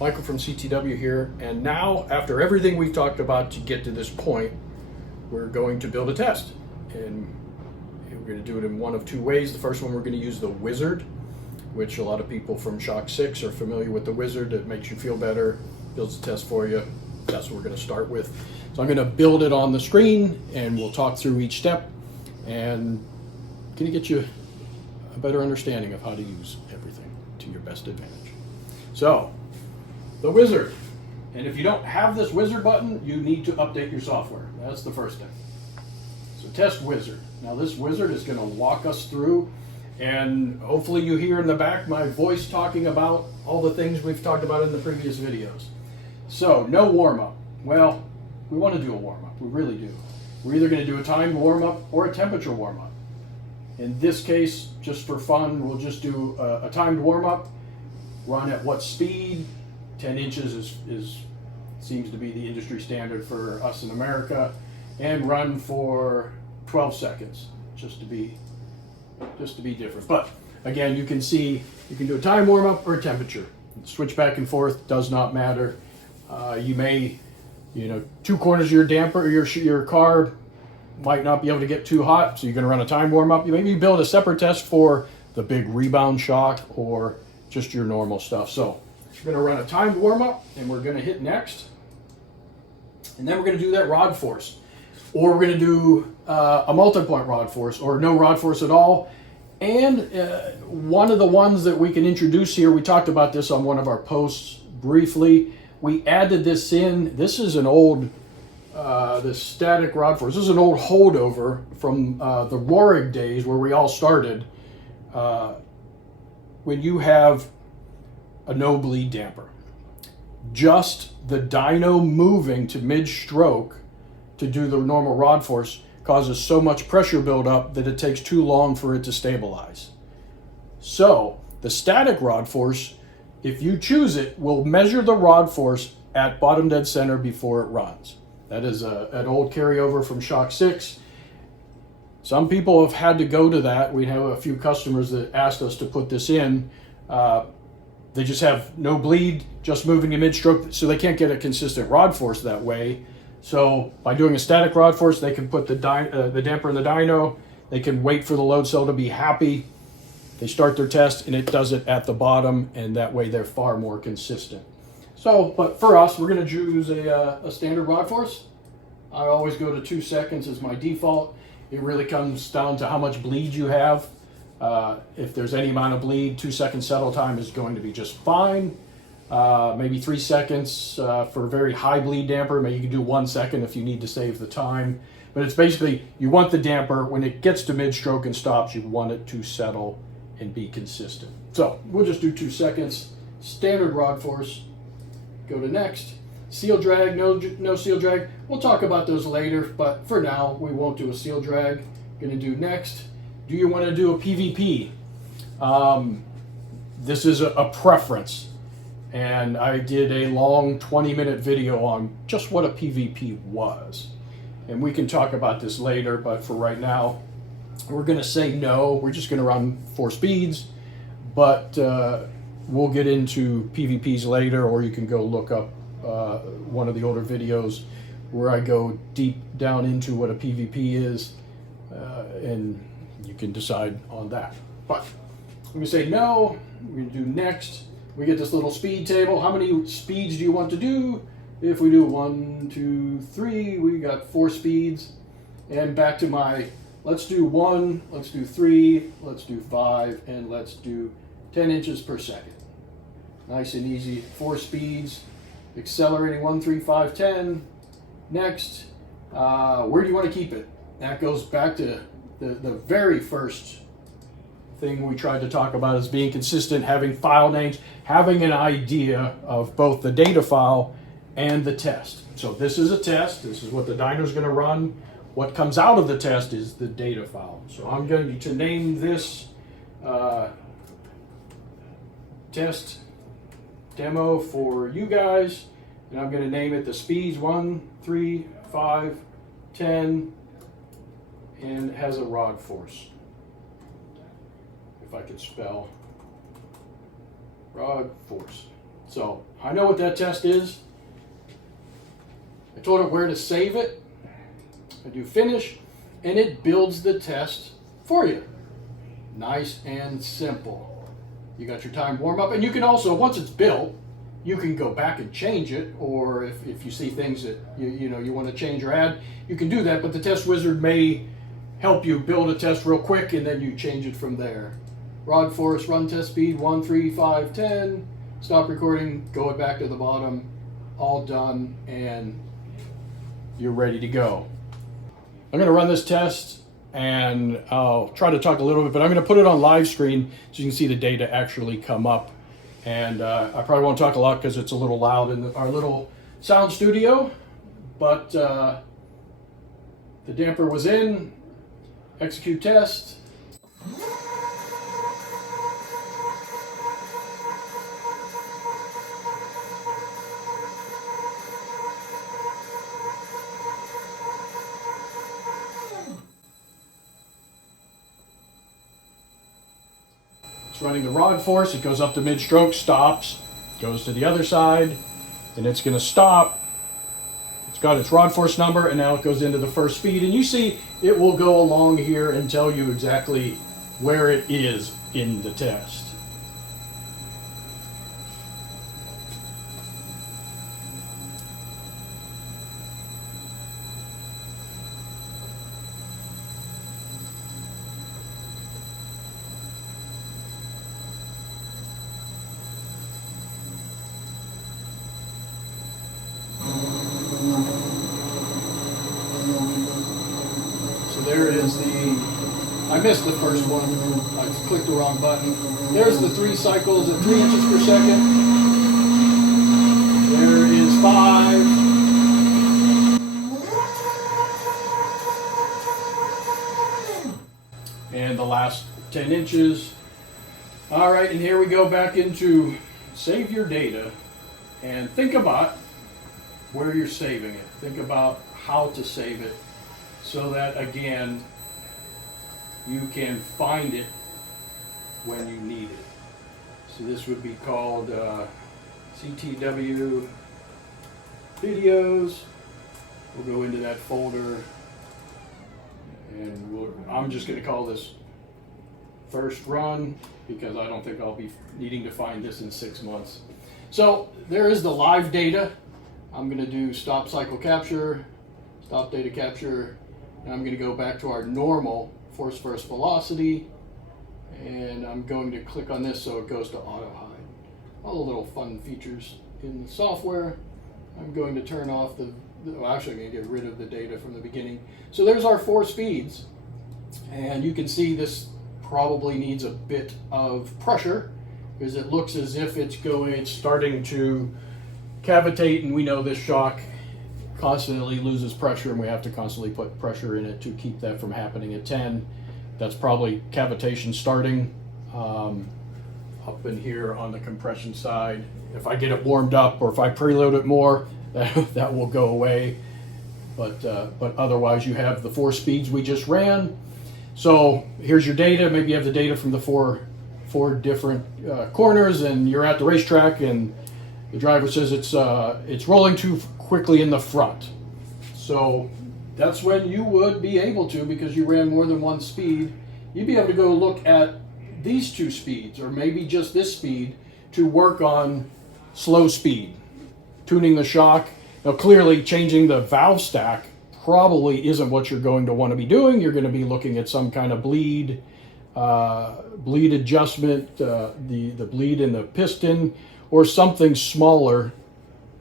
Michael from CTW here, and now after everything we've talked about to get to this point, we're going to build a test. And we're going to do it in one of two ways. The first one, we're going to use the Wizard, which a lot of people from Shock6 are familiar with. The Wizard. It makes you feel better, builds a test for you. That's what we're going to start with. So I'm going to build it on the screen, and we'll talk through each step and going to get you a better understanding of how to use everything to your best advantage. So, the Wizard. And if you don't have this Wizard button, you need to update your software. That's the first step. So test Wizard. Now this Wizard is going to walk us through, and hopefully you hear in the back my voice talking about all the things we've talked about in the previous videos. So, no warm-up. Well, we want to do a warm-up. We really do. We're either going to do a timed warm-up or a temperature warm-up. In this case, just for fun, we'll just do a timed warm-up. Run at what speed? 10 inches seems to be the industry standard for us in America, and run for 12 seconds, just to be different. But again, you can see you can do a time warm-up or a temperature. Switch back and forth, does not matter. You may, two corners of your damper, your car might not be able to get too hot, so you're going to run a time warm-up. You maybe build a separate test for the big rebound shock or just your normal stuff. So we're going to run a timed warm-up, and we're going to hit next, and then we're going to do that rod force, or we're going to do a multi-point rod force, or no rod force at all. And one of the ones that we can introduce here, we talked about this on one of our posts briefly. We added this in. This is an old this static rod force. This is an old holdover from the Roehrig days where we all started. When you have a no bleed damper, just the dyno moving to mid-stroke to do the normal rod force causes so much pressure buildup that it takes too long for it to stabilize. So the static rod force, if you choose it, will measure the rod force at bottom dead center before it runs. That is an old carryover from Shock6. Some people have had to go to that. We have a few customers that asked us to put this in. They just have no bleed, just moving to mid-stroke, so they can't get a consistent rod force that way. So by doing a static rod force, they can put the damper in the dyno. They can wait for the load cell to be happy. They start their test, and it does it at the bottom, and that way they're far more consistent. So, but for us, we're going to choose a standard rod force. I always go to 2 seconds as my default. It really comes down to how much bleed you have. If there's any amount of bleed, 2 second settle time is going to be just fine. Maybe 3 seconds for a very high bleed damper. Maybe you can do 1 second if you need to save the time. But it's basically, you want the damper, when it gets to mid-stroke and stops, you want it to settle and be consistent. So we'll just do 2 seconds. Standard rod force. Go to next. Seal drag, no seal drag. We'll talk about those later, but for now, we won't do a seal drag. Gonna do next. Do you want to do a PVP? This is a preference. And I did a long 20-minute video on just what a PVP was. And we can talk about this later, but for right now, we're going to say no. We're just going to run 4 speeds, but we'll get into PVPs later, or you can go look up one of the older videos where I go deep down into what a PVP is, and you can decide on that. But I'm going to say no. We're going to do next. We get this little speed table. How many speeds do you want to do? If we do 1, 2, 3, we got 4 speeds. And back to my, let's do 1, let's do 3, let's do 5, and let's do 10 inches per second. Nice and easy. 4 speeds. Accelerating 1, 3, 5, 10. Next, where do you want to keep it? That goes back to the very first thing we tried to talk about, is being consistent, having file names, having an idea of both the data file and the test. So this is a test. This is what the dyno is going to run. What comes out of the test is the data file. So I'm going to name this test demo for you guys, and I'm going to name it the speeds 1, 3, 5, 10, and it has a rod force. If I could spell rod force. So I know what that test is. I told it where to save it. I do finish, and it builds the test for you. Nice and simple. You got your time warm up, and you can also, once it's built, you can go back and change it, or if you see things that you want to change or add, you can do that, but the test wizard may help you build a test real quick, and then you change it from there. Rod force, run test speed, 1, 3, 5, 10. Stop recording, go back to the bottom, all done, and you're ready to go. I'm going to run this test, and I'll try to talk a little bit, but I'm going to put it on live screen so you can see the data actually come up. And I probably won't talk a lot because it's a little loud in our little sound studio, but the damper was in. Execute test. Running the rod force, it goes up to mid-stroke, stops, goes to the other side, and it's going to stop. It's got its rod force number, and now it goes into the first speed, and you see it will go along here and tell you exactly where it is in the test. There is I missed the first one. I clicked the wrong button. There's the 3 cycles at 3 inches per second. There is 5. And the last 10 inches. All right, and here we go back into save your data and think about where you're saving it. Think about how to save it, so that, again, you can find it when you need it. So this would be called CTW videos. We'll go into that folder, and I'm just going to call this first run because I don't think I'll be needing to find this in 6 months. So there is the live data. I'm going to do stop cycle capture, stop data capture. And I'm going to go back to our normal force first velocity, and I'm going to click on this so it goes to auto hide. All the little fun features in the software. I'm going to turn off actually I'm going to get rid of the data from the beginning. So there's our 4 speeds, and you can see this probably needs a bit of pressure because it looks as if it's starting to cavitate, and we know this shock constantly loses pressure, and we have to constantly put pressure in it to keep that from happening at 10. That's probably cavitation starting up in here on the compression side. If I get it warmed up or if I preload it more, that will go away. But otherwise you have the 4 speeds we just ran. So here's your data. Maybe you have the data from the four different corners, and you're at the racetrack and the driver says it's rolling too quickly in the front. So that's when you would be able to, because you ran more than 1 speed, you'd be able to go look at these 2 speeds, or maybe just this speed, to work on slow speed, tuning the shock. Now clearly changing the valve stack probably isn't what you're going to want to be doing. You're going to be looking at some kind of bleed adjustment, the bleed in the piston, or something smaller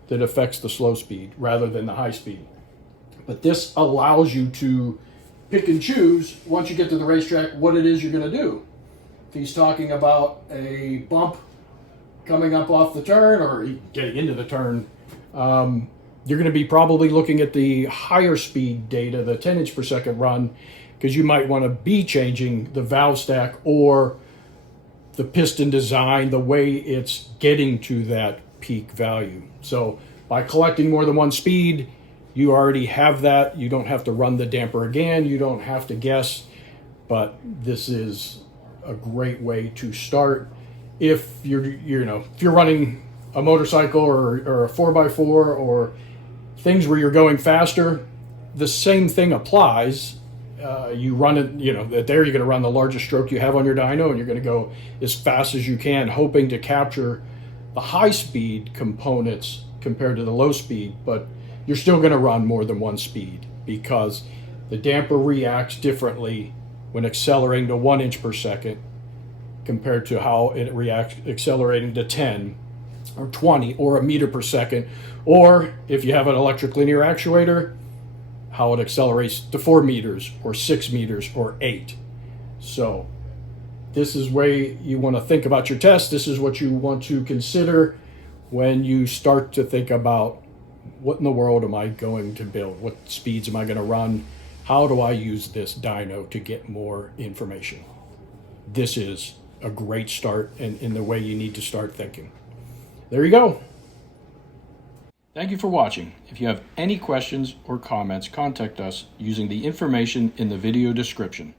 that affects the slow speed rather than the high speed. But this allows you to pick and choose, once you get to the racetrack, what it is you're going to do. If he's talking about a bump coming up off the turn or getting into the turn, you're going to be probably looking at the higher speed data, the 10 inch per second run, because you might want to be changing the valve stack or the piston design, the way it's getting to that peak value. So by collecting more than 1 speed, you already have that. You don't have to run the damper again. You don't have to guess, but this is a great way to start. If you're running a motorcycle or a 4x4 or things where you're going faster, the same thing applies. You run it, you know, that there you're going to run the largest stroke you have on your dyno, and you're going to go as fast as you can, hoping to capture the high speed components compared to the low speed, but you're still going to run more than one speed because the damper reacts differently when accelerating to 1 inch per second compared to how it reacts accelerating to 10 or 20 or a meter per second, or if you have an electric linear actuator, how it accelerates to 4 meters or 6 meters or 8. So this is way you want to think about your test. This is what you want to consider when you start to think about what in the world am I going to build? What speeds am I going to run? How do I use this dyno to get more information? This is a great start in the way you need to start thinking. There you go. Thank you for watching. If you have any questions or comments, contact us using the information in the video description.